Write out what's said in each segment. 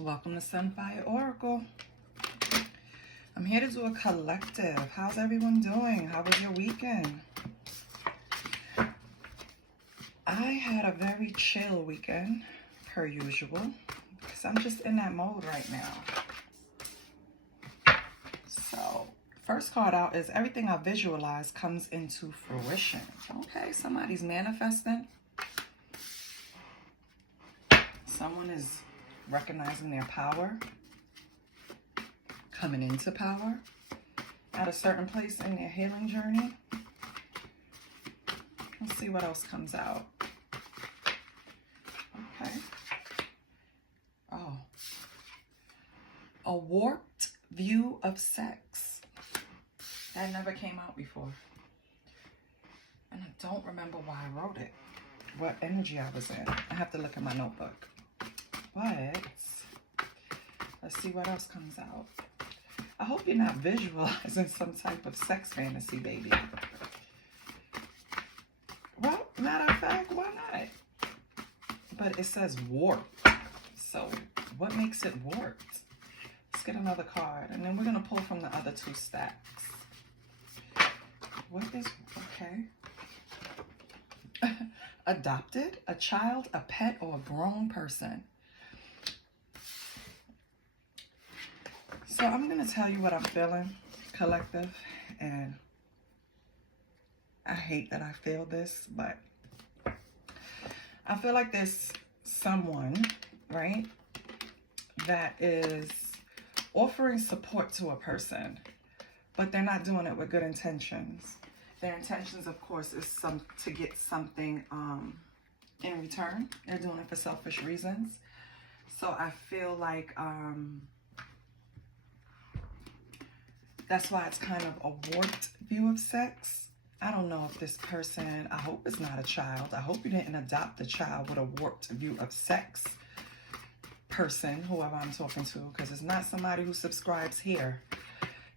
Welcome to Sunfire Oracle. I'm here to do a collective. How's everyone doing? How was your weekend? I had a very chill weekend, per usual, because I'm just in that mode right now. So, first card out is everything I visualize comes into fruition. Okay, somebody's manifesting. Someone is recognizing their power, coming into power at a certain place in their healing journey. Let's see what else comes out. Okay. Oh. A warped view of sex. That never came out before. And I don't remember why I wrote it. What energy I was in. I have to look at my notebook. But let's see what else comes out. I hope you're not visualizing some type of sex fantasy, baby. Well, matter of fact, why not? But it says warped. So what makes it warped? Let's get another card. And then we're going to pull from the other two stacks. What is, okay. Adopted, a child, a pet, or a grown person. So I'm going to tell you what I'm feeling, collective, and I hate that I feel this, but I feel like there's someone, right, that is offering support to a person, but they're not doing it with good intentions. Their intentions, of course, is to get something in return. They're doing it for selfish reasons. So I feel like that's why it's kind of a warped view of sex. I don't know if this person, I hope it's not a child. I hope you didn't adopt a child with a warped view of sex person, whoever I'm talking to, because it's not somebody who subscribes here.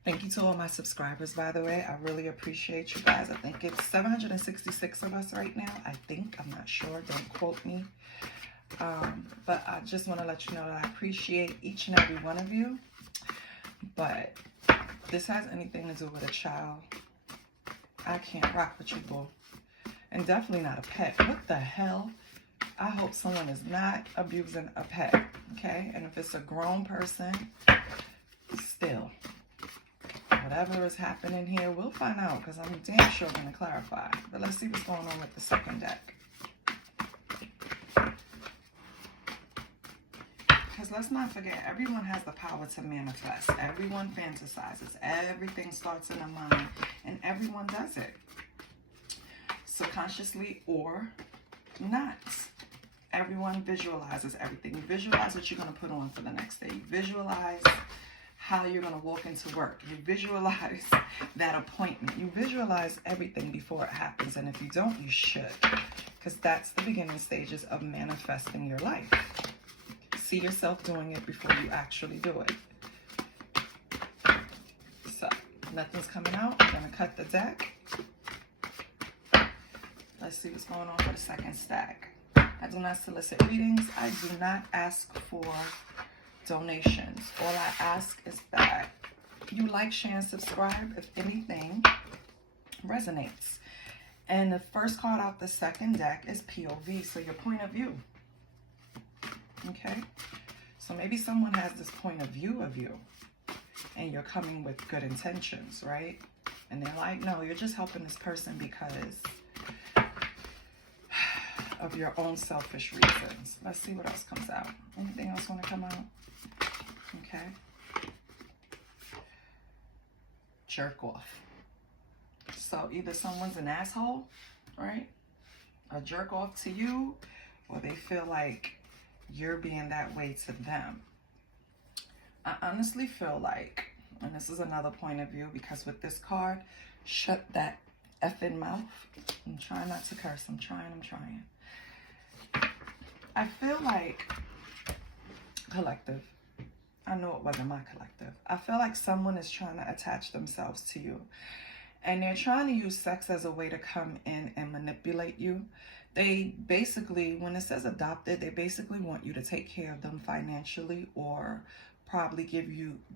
Thank you to all my subscribers, by the way. I really appreciate you guys. I think it's 766 of us right now. I think, I'm not sure. Don't quote me. But I just want to let you know that I appreciate each and every one of you. But this has anything to do with a child, I can't rock with you, boo. And definitely not a pet. What the hell? I hope someone is not abusing a pet, okay? And if it's a grown person, still, whatever is happening here, we'll find out, because I'm damn sure going to clarify. But let's see what's going on with the second deck. Because let's not forget, everyone has the power to manifest. Everyone fantasizes. Everything starts in the mind. And everyone does it. Subconsciously or not. Everyone visualizes everything. You visualize what you're going to put on for the next day. You visualize how you're going to walk into work. You visualize that appointment. You visualize everything before it happens. And if you don't, you should. Because that's the beginning stages of manifesting your life. See yourself doing it before you actually do it. So, nothing's coming out. I'm going to cut the deck. Let's see what's going on for the second stack. I do not solicit readings. I do not ask for donations. All I ask is that you like, share, and subscribe if anything resonates. And the first card out the second deck is POV, so your point of view. Okay, so maybe someone has this point of view of you and you're coming with good intentions, right? And they're like, no, you're just helping this person because of your own selfish reasons. Let's see what else comes out. Anything else want to come out? Okay. Jerk off. So either someone's an asshole, right? A jerk off to you, or they feel like you're being that way to them. I honestly feel like, and this is another point of view, because with this card, shut that effing mouth. I'm trying not to curse. I'm trying. I feel like, collective, I know it wasn't my collective. I feel like someone is trying to attach themselves to you. And they're trying to use sex as a way to come in and manipulate you. They basically, when it says adopted, they basically want you to take care of them financially, or probably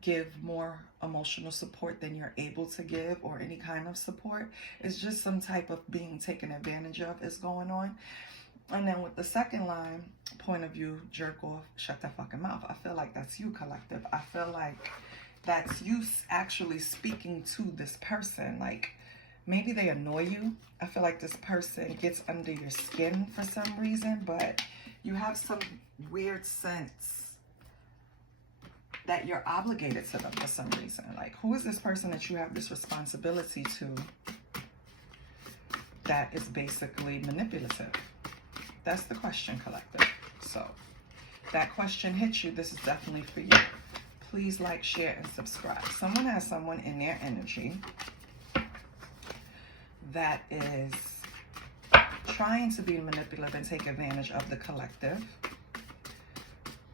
give more emotional support than you're able to give, or any kind of support. It's just some type of being taken advantage of is going on. And then with the second line, point of view, jerk off, shut that fucking mouth. I feel like that's you, collective. I feel like that's you actually speaking to this person. Like, maybe they annoy you. I feel like this person gets under your skin for some reason, but you have some weird sense that you're obligated to them for some reason. Like, who is this person that you have this responsibility to that is basically manipulative? That's the question, collective. So, that question hits you. This is definitely for you. Please like, share, and subscribe. Someone has someone in their energy that is trying to be manipulative and take advantage of the collective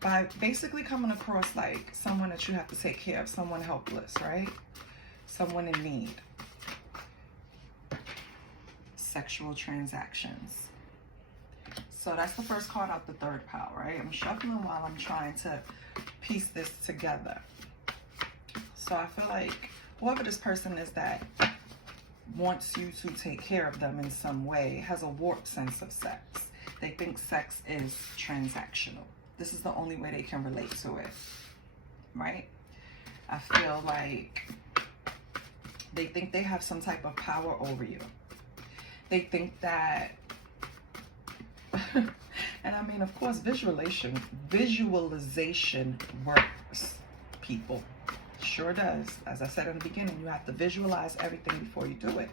by basically coming across like someone that you have to take care of, someone helpless, right? Someone in need. Sexual transactions. So that's the first card out the third pile, right? I'm shuffling while I'm trying to piece this together. So I feel like whoever this person is that wants you to take care of them in some way has a warped sense of sex. They think sex is transactional. This is the only way they can relate to it, right? I feel like they think they have some type of power over you. They think that, and I mean, of course, visualization works, people. Sure does. As I said in the beginning, you have to visualize everything before you do it.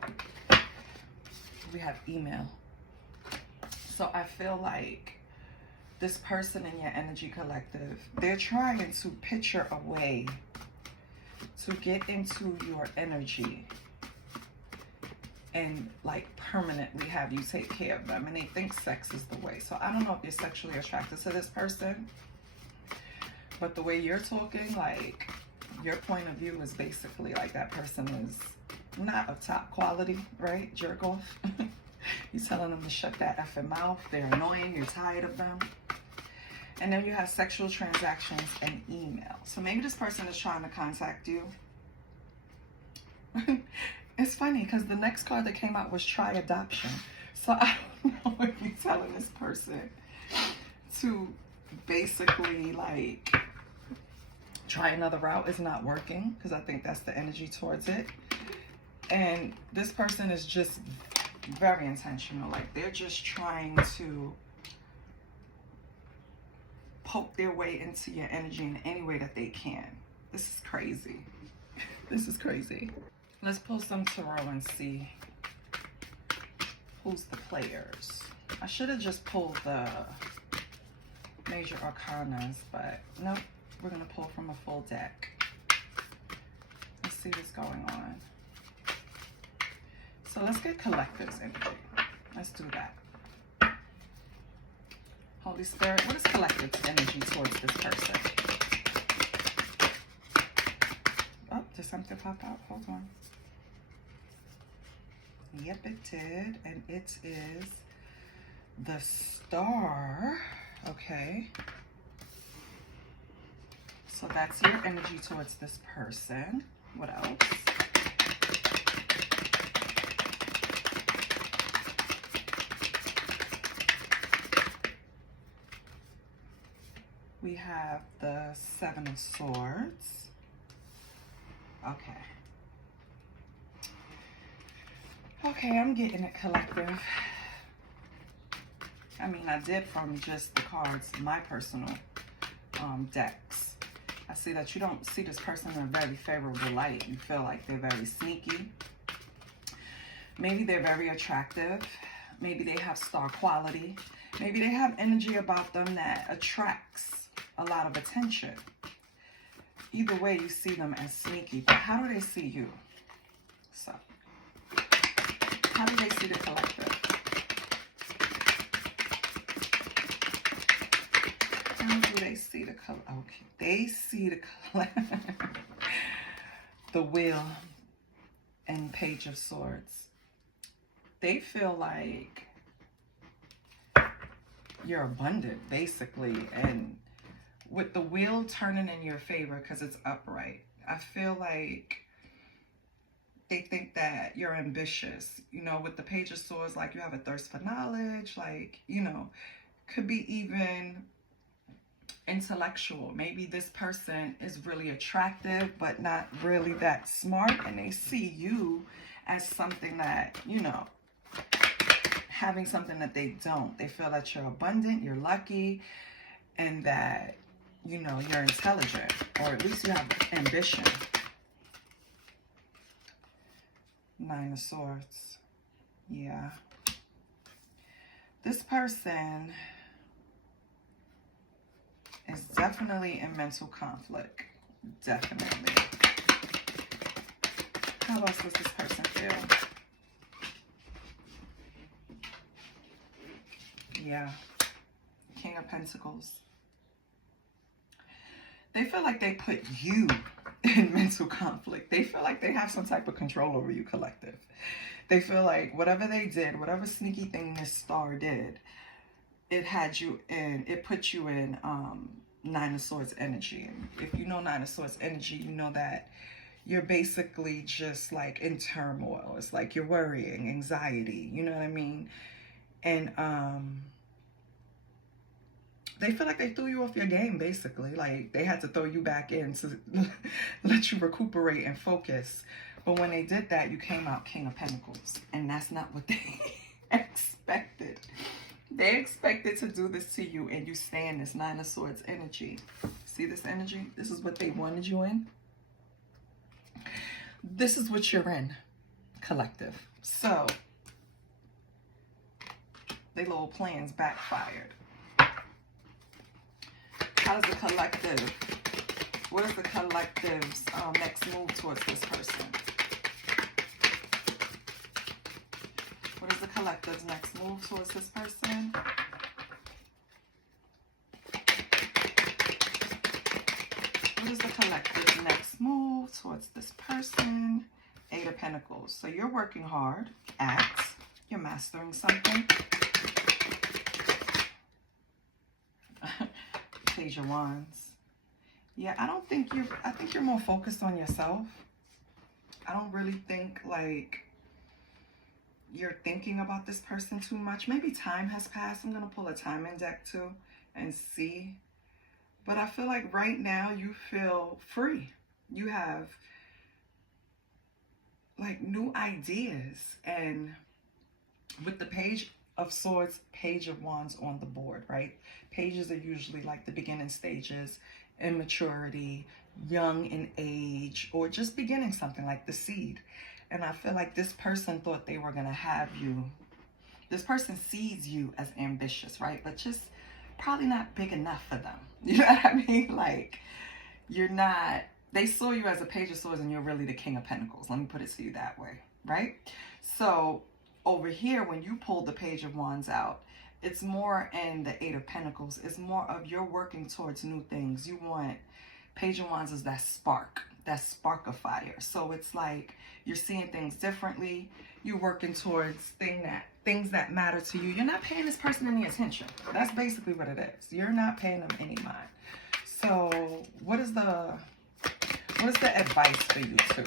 We have email. So I feel like this person in your energy, collective, they're trying to picture a way to get into your energy and like permanently have you take care of them. And they think sex is the way. So I don't know if you're sexually attracted to this person, but the way you're talking, like, your point of view is basically like that person is not of top quality, right? Jerk off. You're telling them to shut that effing mouth. They're annoying. You're tired of them. And then you have sexual transactions and email. So maybe this person is trying to contact you. It's funny because the next card that came out was try adoption. So I don't know if you're telling this person to basically like try another route. Is not working, because I think that's the energy towards it. And this person is just very intentional. Like, they're just trying to poke their way into your energy in any way that they can. This is crazy. This is crazy. Let's pull some tarot and see who's the players. I should have just pulled the major arcanas, but nope. We're going to pull from a full deck. Let's see what's going on. So let's get collective's energy. Let's do that. Holy Spirit, what is collective's energy towards this person? Oh, did something pop out? Hold on. Yep, it did. And it is the Star. Okay. So that's your energy towards this person. What else? We have the Seven of Swords. Okay. Okay, I'm getting it, collective. I mean, I did from just the cards, my personal decks. I see that you don't see this person in a very favorable light. You feel like they're very sneaky. Maybe they're very attractive. Maybe they have star quality. Maybe they have energy about them that attracts a lot of attention. Either way, you see them as sneaky. But how do they see you? So, how do they see the collective? How do they see the color? Okay, they see the color. The Wheel and Page of Swords. They feel like you're abundant, basically. And with the wheel turning in your favor because it's upright, I feel like they think that you're ambitious. You know, with the Page of Swords, like you have a thirst for knowledge, like, you know, could be even intellectual. Maybe this person is really attractive, but not really that smart. And they see you as something that, you know, having something that they don't. They feel that you're abundant, you're lucky, and that, you know, you're intelligent, or at least you have ambition. Nine of Swords. Yeah. This person is definitely in mental conflict. Definitely. How else does this person feel? Yeah. King of Pentacles. They feel like they put you in mental conflict. They feel like they have some type of control over you, collective. They feel like whatever they did, whatever sneaky thing this star did, it had you in, it put you in Nine of Swords energy. And if you know Nine of Swords energy, you know that you're basically just like in turmoil. It's like you're worrying, anxiety, you know what I mean? And they feel like they threw you off your game, basically. Like they had to throw you back in to let you recuperate and focus. But when they did that, you came out King of Pentacles. And that's not what they expected. They expected to do this to you, and you stay in this Nine of Swords energy. See this energy? This is what they wanted you in. This is what you're in, collective. So, their little plans backfired. How does the collective, what is the collective's next move towards this person? What is the collective's next move towards this person? What is the collective's next move towards this person? Eight of Pentacles. So you're working hard at, you're mastering something. Page of Wands. Yeah, I think you're more focused on yourself. I don't really think like you're thinking about this person too much. Maybe time has passed. I'm going to pull a timing deck too and see. But I feel like right now you feel free. You have like new ideas. And with the Page of Swords, Page of Wands on the board, right? Pages are usually like the beginning stages, immaturity, young in age, or just beginning something like the seed. And I feel like this person thought they were going to have you. This person sees you as ambitious, right? But just probably not big enough for them. You know what I mean? Like, you're not, they saw you as a Page of Swords and you're really the King of Pentacles. Let me put it to you that way, right? So over here, when you pull the Page of Wands out, it's more in the Eight of Pentacles. It's more of you're working towards new things. You want, Page of Wands is that spark of fire. So it's like you're seeing things differently. You're working towards things that matter to you. You're not paying this person any attention. That's basically what it is. You're not paying them any mind. So what is the advice for you too?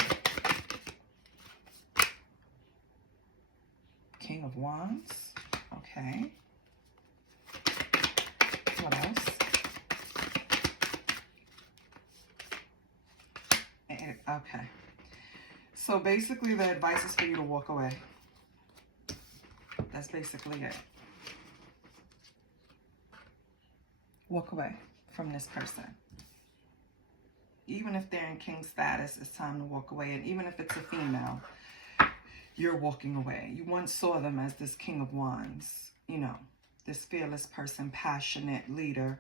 King of Wands. Okay. What else? Okay. So basically the advice is for you to walk away. That's basically it. Walk away from this person. Even if they're in king status, it's time to walk away. And even if it's a female, you're walking away. You once saw them as this King of Wands, you know, this fearless person, passionate leader,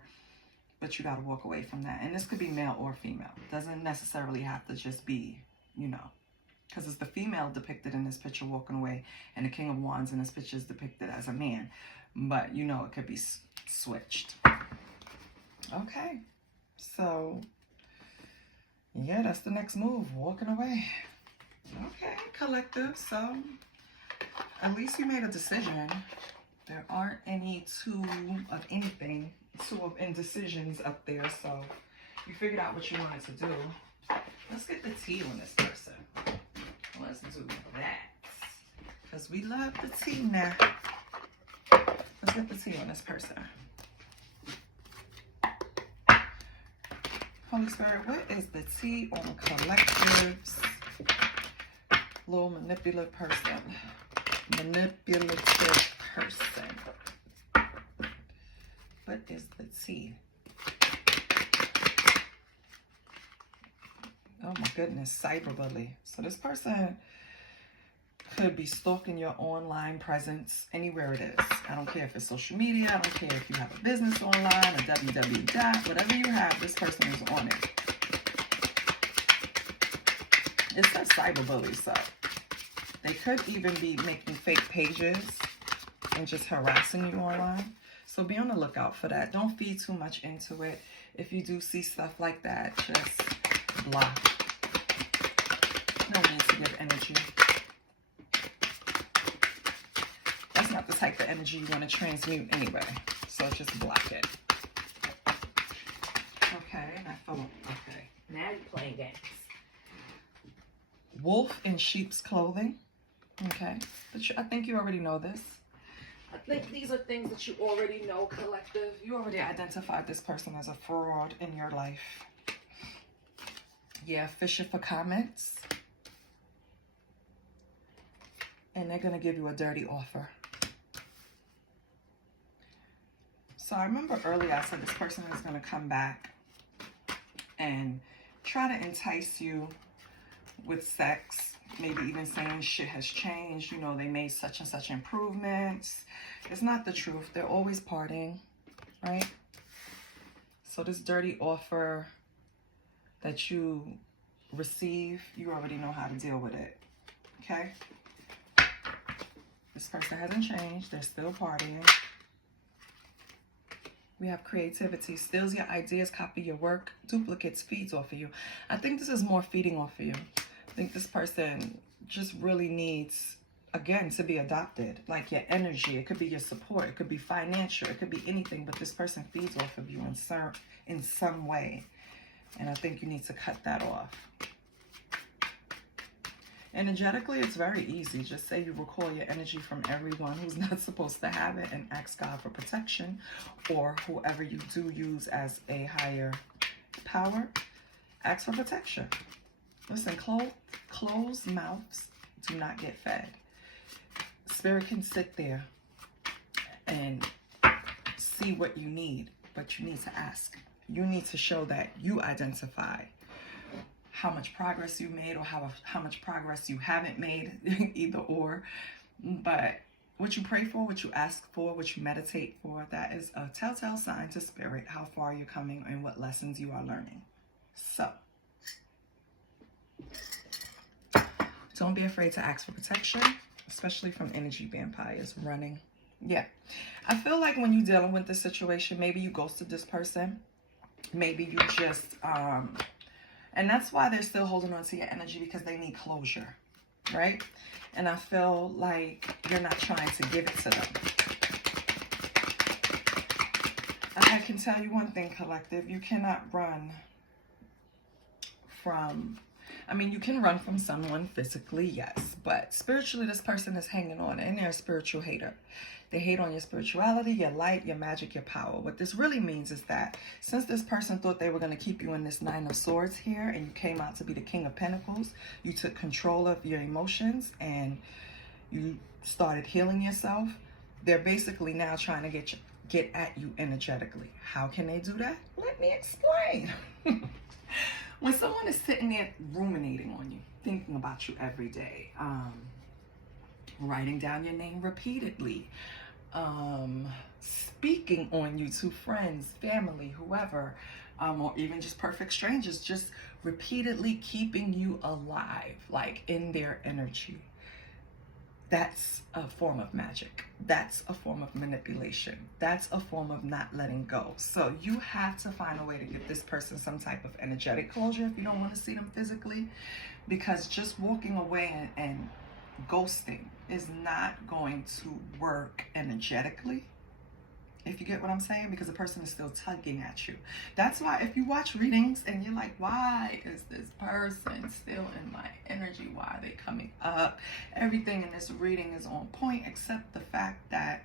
but you got to walk away from that. And this could be male or female. It doesn't necessarily have to just be, you know, because it's the female depicted in this picture walking away, and the King of Wands in this picture is depicted as a man. But, you know, it could be switched. Okay. So, yeah, that's the next move, walking away. Okay, collective. So, at least you made a decision. There aren't any two of anything, two of indecisions up there, so you figured out what you wanted to do. Let's get the tea on this person. Let's do that. Because we love the tea now. Let's get the tea on this person. Holy Spirit, what is the tea on collectives? Little manipulative person. Manipulative person. What is the tea? Oh my goodness, cyberbully. So this person could be stalking your online presence anywhere it is. I don't care if it's social media. I don't care if you have a business online, a www. Whatever you have, this person is on it. It says cyberbully, so they could even be making fake pages and just harassing you online. So be on the lookout for that. Don't feed too much into it. If you do see stuff like that, just block. No need to give energy. That's not the type of energy you want to transmute anyway. So just block it. Okay, and I feel okay. Now you're playing games. Wolf in sheep's clothing. Okay, but I think you already know this. I think these are things that you already know, collective. You already identified this person as a fraud in your life. Yeah, fishing for comments. And they're going to give you a dirty offer. So I remember earlier I said this person is going to come back and try to entice you with sex. Maybe even saying shit has changed. You know, they made such and such improvements. It's not the truth. They're always partying, right? So this dirty offer that you receive, you already know how to deal with it, okay? This person hasn't changed. They're still partying. We have creativity. Steals your ideas, copy your work, duplicates, feeds off of you. I think this is more feeding off of you. I think this person just really needs, again, to be adopted. Like your energy. It could be your support. It could be financial. It could be anything. But this person feeds off of you in some way. And I think you need to cut that off. Energetically, it's very easy. Just say you recall your energy from everyone who's not supposed to have it and ask God for protection, or whoever you do use as a higher power, ask for protection. Listen, closed mouths do not get fed. Spirit can sit there and see what you need, but you need to ask. You need to show that you identify how much progress you made or how much progress you haven't made, either or. But what you pray for, what you ask for, what you meditate for, that is a telltale sign to Spirit how far you're coming and what lessons you are learning. So, don't be afraid to ask for protection, especially from energy vampires running. Yeah, I feel like when you're dealing with this situation, maybe you ghosted this person. Maybe you just, and that's why they're still holding on to your energy, because they need closure, right? And I feel like you're not trying to give it to them. I can tell you one thing, collective. You cannot run from, I mean, you can run from someone physically, yes. But spiritually, this person is hanging on, and they're a spiritual hater. They hate on your spirituality, your light, your magic, your power. What this really means is that since this person thought they were going to keep you in this Nine of Swords here, and you came out to be the King of Pentacles, you took control of your emotions and you started healing yourself. They're basically now trying to get at you energetically. How can they do that? Let me explain. When someone is sitting there ruminating on you, thinking about you every day, writing down your name repeatedly, speaking on you to friends, family, whoever, or even just perfect strangers, just repeatedly keeping you alive, like in their energy. That's a form of magic. That's a form of manipulation. That's a form of not letting go. So you have to find a way to give this person some type of energetic closure if you don't want to see them physically, because just walking away and ghosting is not going to work energetically, if you get what I'm saying, because the person is still tugging at you. That's why if you watch readings and you're like, why is this person still in my energy? Why are they coming up? Everything in this reading is on point except the fact that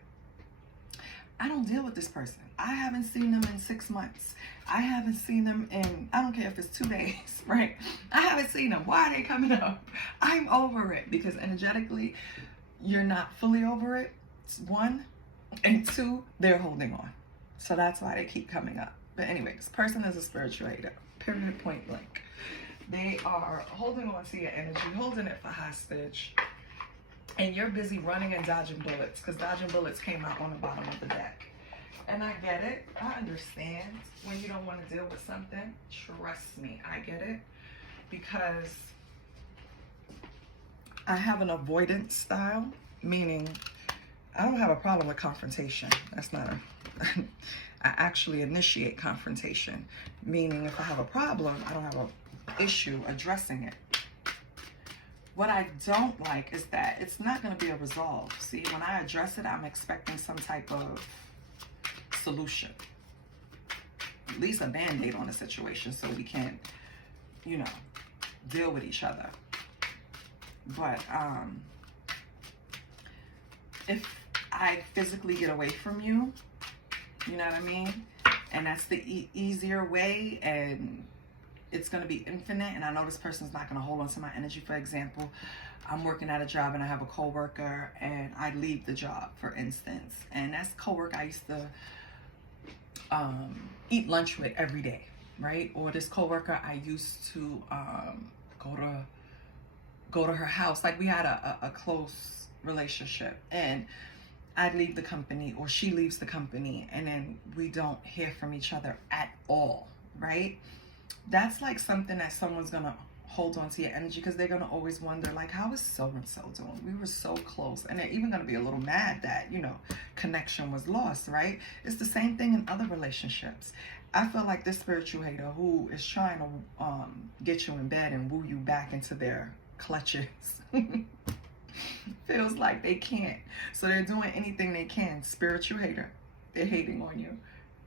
I don't deal with this person. I haven't seen them in 6 months. I haven't seen them in, I don't care if it's 2 days, right? I haven't seen them. Why are they coming up? I'm over it, because energetically, you're not fully over it. It's 1. And 2, they're holding on. So that's why they keep coming up. But anyway, this person is a spiritual hater. Period, point blank. They are holding on to your energy, holding it for hostage. And you're busy running and dodging bullets, because dodging bullets came out on the bottom of the deck. And I get it. I understand when you don't want to deal with something. Trust me, I get it. Because I have an avoidance style, meaning I don't have a problem with confrontation. That's not a... I actually initiate confrontation, meaning if I have a problem, I don't have an issue addressing it. What I don't like is that it's not going to be a resolve. See, when I address it, I'm expecting some type of solution. At least a band-aid on the situation so we can, you know, deal with each other. But if I physically get away from you, you know what I mean? And that's the easier way, and it's going to be infinite, and I know this person's not going to hold on to my energy. For example, I'm working at a job and I have a coworker and I leave the job, for instance, and that's coworker I used to eat lunch with every day, right? Or this coworker I used to go to her house. Like, we had a close relationship, and I'd leave the company or she leaves the company, and then we don't hear from each other at all, right? That's like something that someone's gonna hold on to your energy, because they're gonna always wonder, like, how is so-and-so doing? We were so close. And they're even gonna be a little mad that, you know, connection was lost, right? It's the same thing in other relationships. I feel like this spiritual hater who is trying to get you in bed and woo you back into their clutches feels like they can't. So they're doing anything they can. Spiritual hater. They're hating on you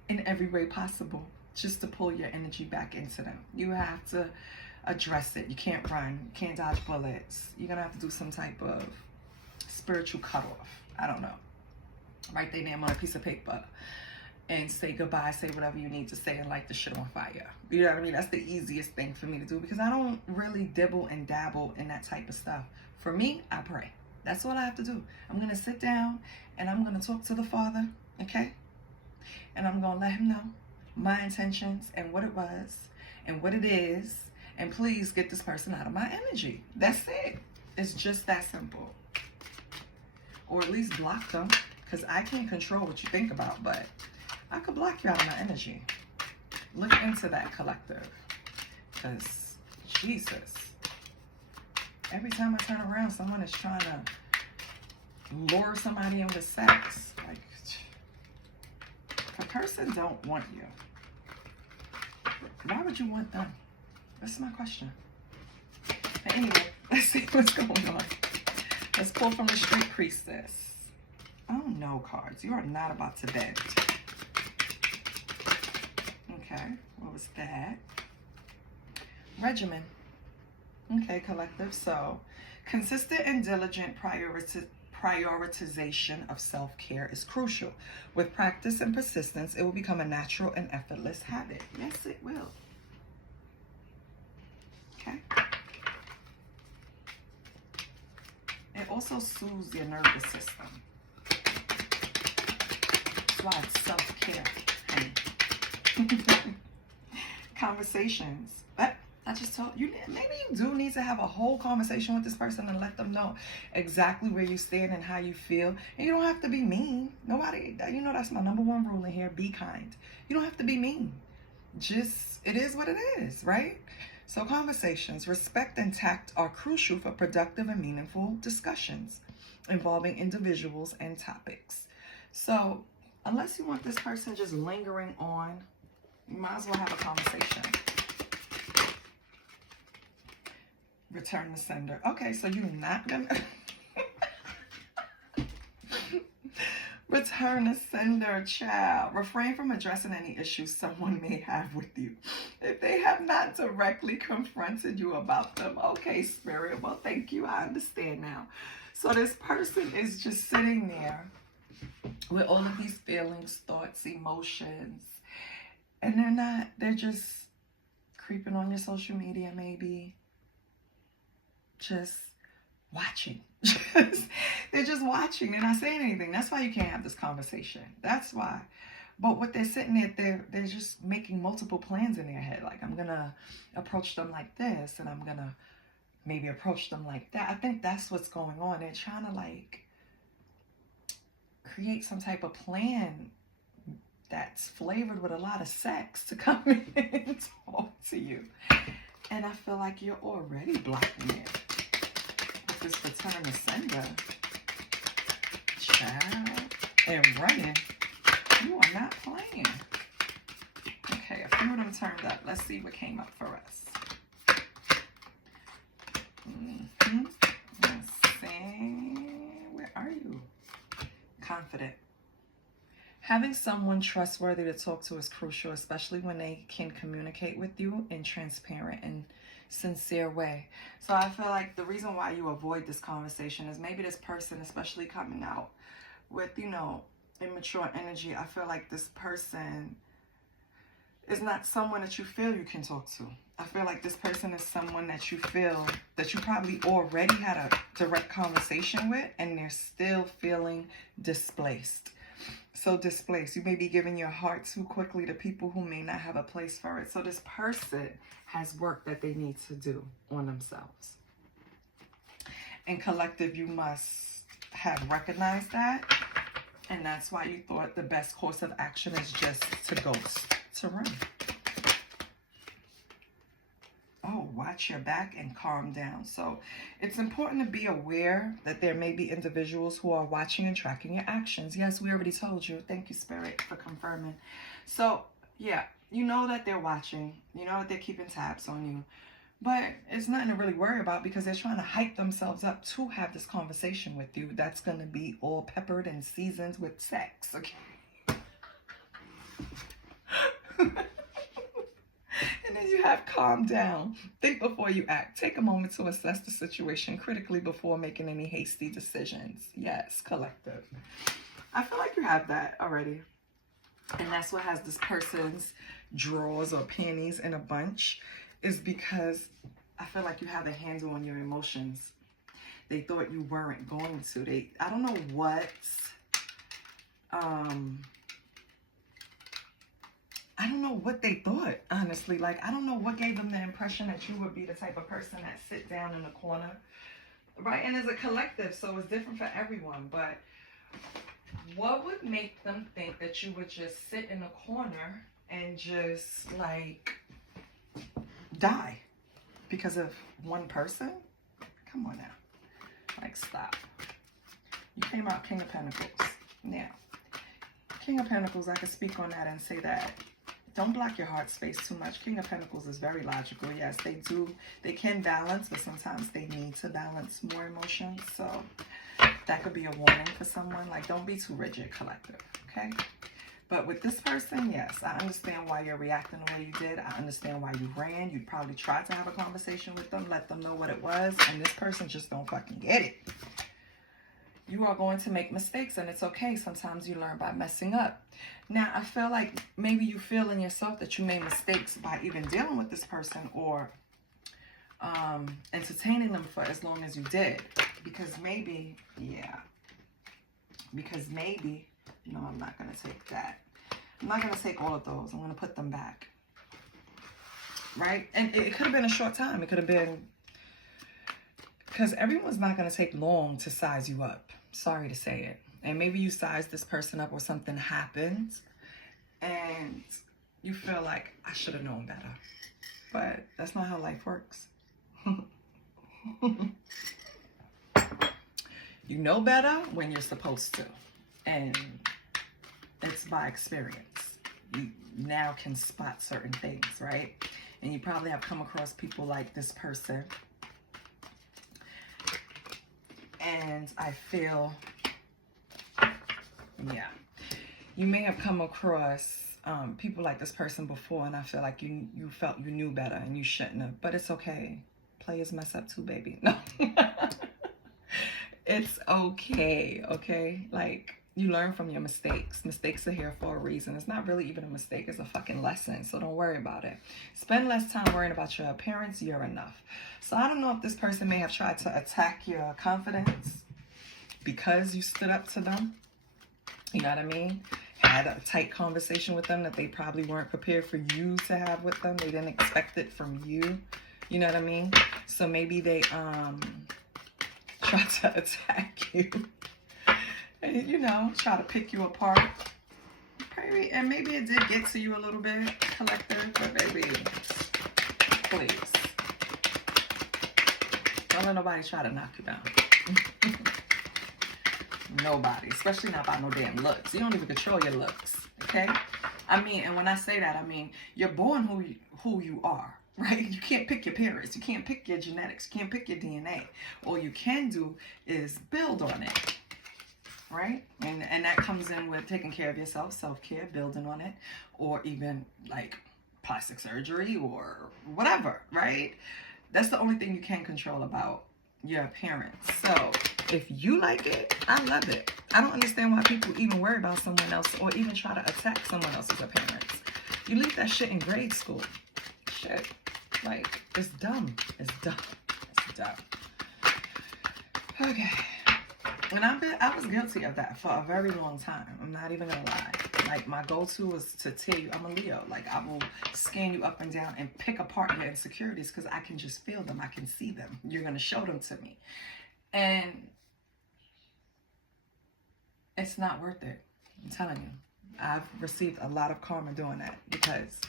in every way possible, just to pull your energy back into them. You have to address it. You can't run. You can't dodge bullets. You're going to have to do some type of spiritual cutoff. I don't know. Write their name on a piece of paper and say goodbye, say whatever you need to say, and light the shit on fire. You know what I mean? That's the easiest thing for me to do, because I don't really dibble and dabble in that type of stuff. For me, I pray. That's all I have to do. I'm going to sit down and I'm going to talk to the Father, okay? And I'm going to let him know my intentions and what it was and what it is, and please get this person out of my energy. That's it. It's just that simple. Or at least block them, because I can't control what you think about, but I could block you out of my energy. Look into that, collective, because Jesus, every time I turn around, someone is trying to lure somebody in with sex. Like, if a person don't want you, why would you want them? That's my question. But anyway, let's see what's going on. Let's pull from the Street Priestess. Oh no, cards. You are not about to bend. Okay, what was that? Regimen. Okay, collective. So, consistent and diligent prioritization of self-care is crucial. With practice and persistence, it will become a natural and effortless habit. Yes, it will. Okay. It also soothes your nervous system. That's why it's self-care. Conversations. But I just told you, maybe you do need to have a whole conversation with this person and let them know exactly where you stand and how you feel. And you don't have to be mean. Nobody, you know, that's my #1 rule in here. Be kind. You don't have to be mean. Just, it is what it is, right? So conversations, respect and tact are crucial for productive and meaningful discussions involving individuals and topics. So unless you want this person just lingering on, you might as well have a conversation. Return the sender. Okay, so you're not gonna return to sender, child. Refrain from addressing any issues someone may have with you. If they have not directly confronted you about them, okay, Spirit, well, thank you. I understand now. So this person is just sitting there with all of these feelings, thoughts, emotions, and they're just creeping on your social media, maybe. Just watching. They're just watching. They're not saying anything. That's why you can't have this conversation. That's why. But what they're sitting there, they're just making multiple plans in their head. Like, I'm going to approach them like this, and I'm going to maybe approach them like that. I think that's what's going on. They're trying to, like, create some type of plan that's flavored with a lot of sex to come in and talk to you. And I feel like you're already blocking it. This return to sender, child, and running. You are not playing. Okay, a few of them turned up. Let's see what came up for us. Let's see. Where are you? Confident. Having someone trustworthy to talk to is crucial, especially when they can communicate with you in transparent and sincere way. So I feel like the reason why you avoid this conversation is maybe this person, especially coming out with, you know, immature energy. I feel like this person is not someone that you feel you can talk to. I feel like this person is someone that you feel that you probably already had a direct conversation with, and they're still feeling displaced. So displaced. You may be giving your heart too quickly to people who may not have a place for it. So this person has work that they need to do on themselves. In collective, you must have recognized that. And that's why you thought the best course of action is just to ghost, to run. Oh, watch your back and calm down. So it's important to be aware that there may be individuals who are watching and tracking your actions. Yes, we already told you. Thank you, Spirit, for confirming. So, yeah, you know that they're watching. You know that they're keeping tabs on you. But it's nothing to really worry about because they're trying to hype themselves up to have this conversation with you. That's going to be all peppered and seasoned with sex, okay? And then you have calm down. Think before you act. Take a moment to assess the situation critically before making any hasty decisions. Yes, collective. I feel like you have that already. And that's what has this person's drawers or panties in a bunch, is because I feel like you have a handle on your emotions. They thought you weren't going to. I don't know what, I don't know what they thought, honestly. Like, I don't know what gave them the impression that you would be the type of person that sit down in the corner, right? And it's a collective, so it's different for everyone. But what would make them think that you would just sit in a corner and just, like, die because of one person? Come on now. Like, stop. You came out King of Pentacles. Now, King of Pentacles, I could speak on that and say that don't block your heart space too much. King of Pentacles is very logical. Yes, they can balance, but sometimes they need to balance more emotions. So that could be a warning for someone. Like, don't be too rigid, collective, okay? But with this person, yes, I understand why you're reacting the way you did. I understand why you ran. You probably tried to have a conversation with them, let them know what it was, and this person just don't fucking get it. You are going to make mistakes, and it's okay. Sometimes you learn by messing up. Now, I feel like maybe you feel in yourself that you made mistakes by even dealing with this person or entertaining them for as long as you did. Because maybe, no, I'm not going to take that. I'm not going to take all of those. I'm going to put them back. Right? And it could have been a short time. It could have been, because everyone's not going to take long to size you up. Sorry to say it. And maybe you size this person up or something happens and you feel like, I should have known better. But that's not how life works. You know better when you're supposed to. And it's by experience. You now can spot certain things, right? And you probably have come across people like this person. And I feel Yeah. You may have come across people like this person before, and I feel like you felt you knew better and you shouldn't have. But it's okay. Players mess up too, baby. No. It's okay, okay? Like, you learn from your mistakes. Mistakes are here for a reason. It's not really even a mistake. It's a fucking lesson. So don't worry about it. Spend less time worrying about your appearance. You're enough. So I don't know if this person may have tried to attack your confidence because you stood up to them. You know what I mean? Had a tight conversation with them that they probably weren't prepared for you to have with them. They didn't expect it from you. You know what I mean? So maybe they try to attack you. And, you know, try to pick you apart. Maybe, and maybe it did get to you a little bit, collective, but baby, please. Don't let nobody try to knock you down. Nobody, especially not by no damn looks. You don't even control your looks, okay? I mean, and when I say that, I mean, you're born who you are, right? You can't pick your parents. You can't pick your genetics. You can't pick your DNA. All you can do is build on it, right? And that comes in with taking care of yourself, self-care, building on it, or even like plastic surgery or whatever, right? That's the only thing you can control about your appearance. So if you like it, I love it. I don't understand why people even worry about someone else or even try to attack someone else's appearance. You leave that shit in grade school. Shit. Like, it's dumb. It's dumb. It's dumb. Okay. And I was guilty of that for a very long time. I'm not even gonna lie. Like, my go-to was to tell you, I'm a Leo. Like, I will scan you up and down and pick apart your insecurities because I can just feel them. I can see them. You're gonna show them to me. And it's not worth it. I'm telling you. I've received a lot of karma doing that because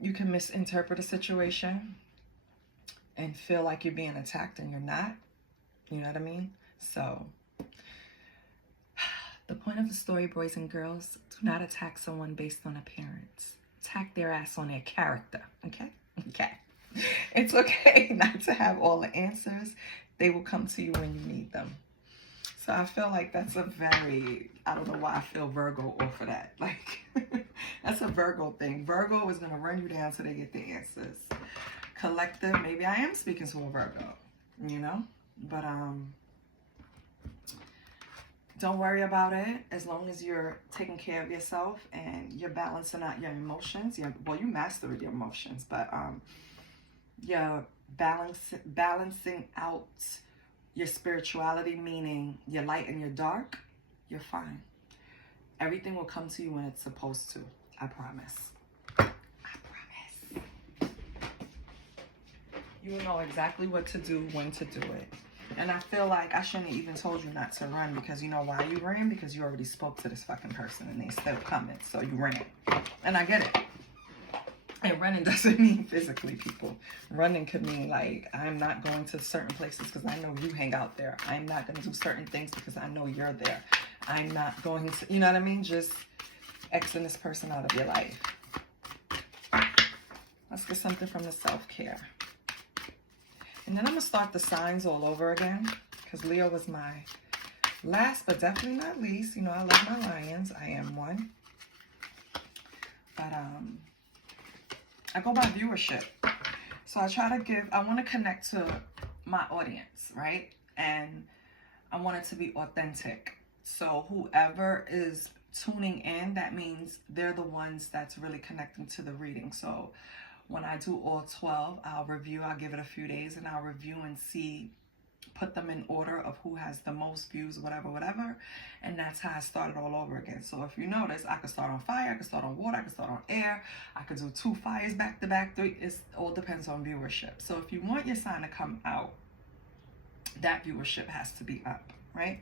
you can misinterpret a situation and feel like you're being attacked and you're not. You know what I mean? So, the point of the story, boys and girls, do not attack someone based on appearance. Attack their ass on their character, okay? Okay. It's okay not to have all the answers. They will come to you when you need them. So I feel like that's a very, I don't know why I feel Virgo off of that. Like, that's a Virgo thing. Virgo is going to run you down till they get the answers. Collective, maybe I am speaking to a Virgo, you know? But, don't worry about it as long as you're taking care of yourself and you're balancing out your emotions. You mastered your emotions, but you're balancing out your spirituality, meaning your light and your dark, you're fine. Everything will come to you when it's supposed to. I promise. I promise. You know exactly what to do, when to do it. And I feel like I shouldn't have even told you not to run because you know why you ran? Because you already spoke to this fucking person and they still coming. So you ran. And I get it. And running doesn't mean physically, people. Running could mean like, I'm not going to certain places because I know you hang out there. I'm not going to do certain things because I know you're there. I'm not going to, you know what I mean? Just Xing this person out of your life. Let's get something from the self-care. And then I'm going to start the signs all over again because Leo was my last but definitely not least. You know, I love my lions. I am one. But, I go by viewership. So I want to connect to my audience, right? And I want it to be authentic. So whoever is tuning in, that means they're the ones that's really connecting to the reading. So when I do all 12, I'll give it a few days and I'll review and see, put them in order of who has the most views, whatever. And that's how I started all over again. So if you notice, I could start on fire, I could start on water, I could start on air, I could do 2 fires back to back, 3. It all depends on viewership. So if you want your sign to come out, that viewership has to be up, right?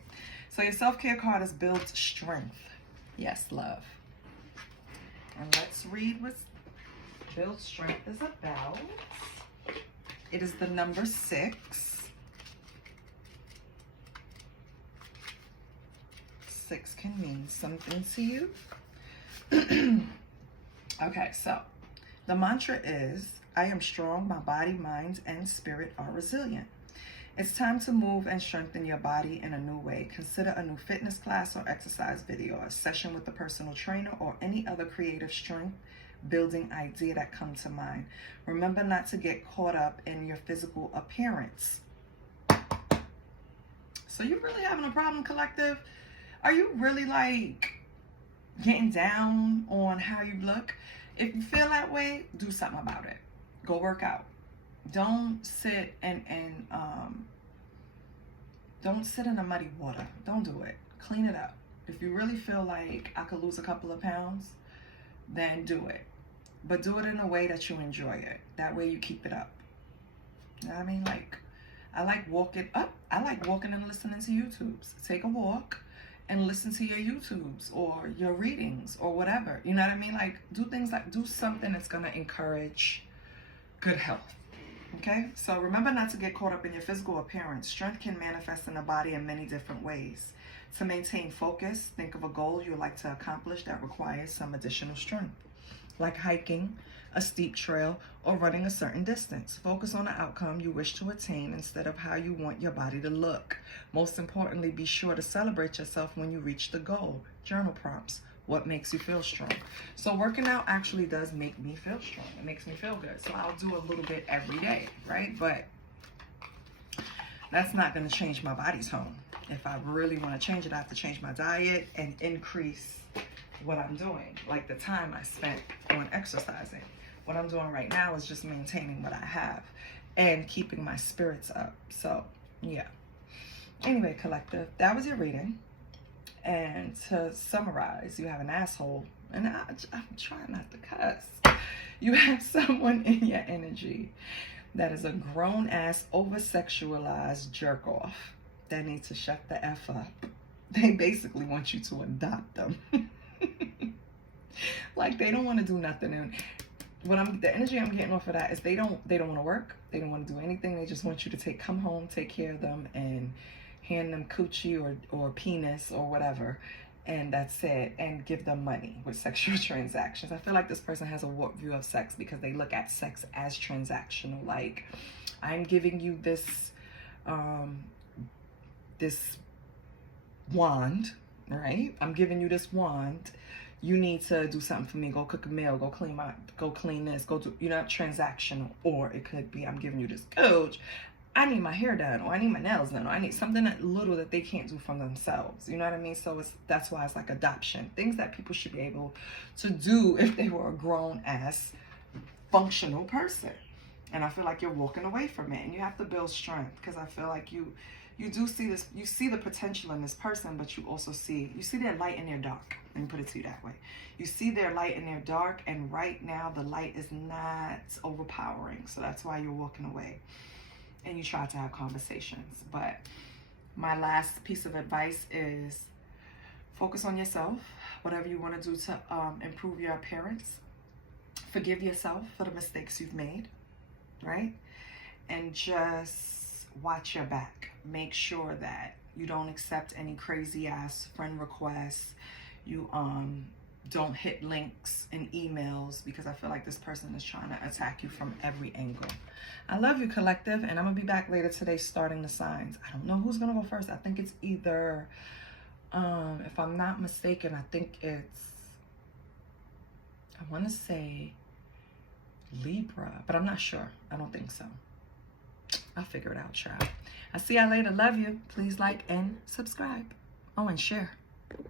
So your self-care card is build strength. Yes, love. And let's read what build strength is about. It is the number 6. 6 can mean something to you. Okay, so the mantra is, I am strong, my body, mind, and spirit are resilient. It's time to move and strengthen your body in a new way. Consider a new fitness class or exercise video, a session with a personal trainer, or any other creative strength building idea that comes to mind. Remember not to get caught up in your physical appearance. So you really having a problem, collective? Are you really like getting down on how you look? If you feel that way, do something about it. Go work out. Don't sit and don't sit in the muddy water. Don't do it. Clean it up. If you really feel like I could lose a couple of pounds, then do it. But do it in a way that you enjoy it. That way you keep it up. You know what I mean? Like, I like walking up. I like walking and listening to YouTubes. Take a walk and listen to your YouTubes or your readings or whatever. You know what I mean? Like, do things like, do something that's going to encourage good health. Okay? So remember not to get caught up in your physical appearance. Strength can manifest in the body in many different ways. To maintain focus, think of a goal you would like to accomplish that requires some additional strength, like hiking a steep trail or running a certain distance. Focus on the outcome you wish to attain instead of how you want your body to look. Most importantly, be sure to celebrate yourself when you reach the goal. Journal prompts. What makes you feel strong? So working out actually does make me feel strong. It makes me feel good. So I'll do a little bit every day, right? But that's not going to change my body tone. If I really want to change it, I have to change my diet and increase what I'm doing, like the time I spent on exercising. What I'm doing right now is just maintaining what I have and keeping my spirits up. So, yeah. Anyway, collective, that was your reading. And to summarize, you have an asshole, and I'm trying not to cuss. You have someone in your energy that is a grown-ass, over-sexualized jerk-off that needs to shut the F up. They basically want you to adopt them. Like, they don't want to do nothing. And the energy I'm getting off of that is they don't want to work. They don't want to do anything. They just want you to come home, take care of them, and hand them coochie or penis or whatever, and that's it, and give them money with sexual transactions. I feel like this person has a warped view of sex because they look at sex as transactional. Like, I'm giving you this this wand, right? I'm giving you this wand. You need to do something for me. Go cook a meal. Go clean this. Go do, transactional. Or it could be, I'm giving you this coach. I need my hair done, or I need my nails done, or I need something little that they can't do from themselves. You know what I mean? So that's why it's like adoption. Things that people should be able to do if they were a grown-ass, functional person. And I feel like you're walking away from it, and you have to build strength, because I feel like you do see this, you see the potential in this person, but you also see their light in their dark. Let me put it to you that way. You see their light in their dark, and right now the light is not overpowering. So that's why you're walking away. And you try to have conversations. But my last piece of advice is focus on yourself. Whatever you want to do to improve your appearance. Forgive yourself for the mistakes you've made, right? And just watch your back. Make sure that you don't accept any crazy ass friend requests. You don't hit links in emails, because I feel like this person is trying to attack you from every angle. I love you, collective, and I'm going to be back later today starting the signs. I don't know who's going to go first. I think it's either, if I'm not mistaken, I think it's, I want to say Libra, but I'm not sure. I don't think so. I'll figure it out, child. I'll see y'all later. Love you. Please like and subscribe. Oh, and share.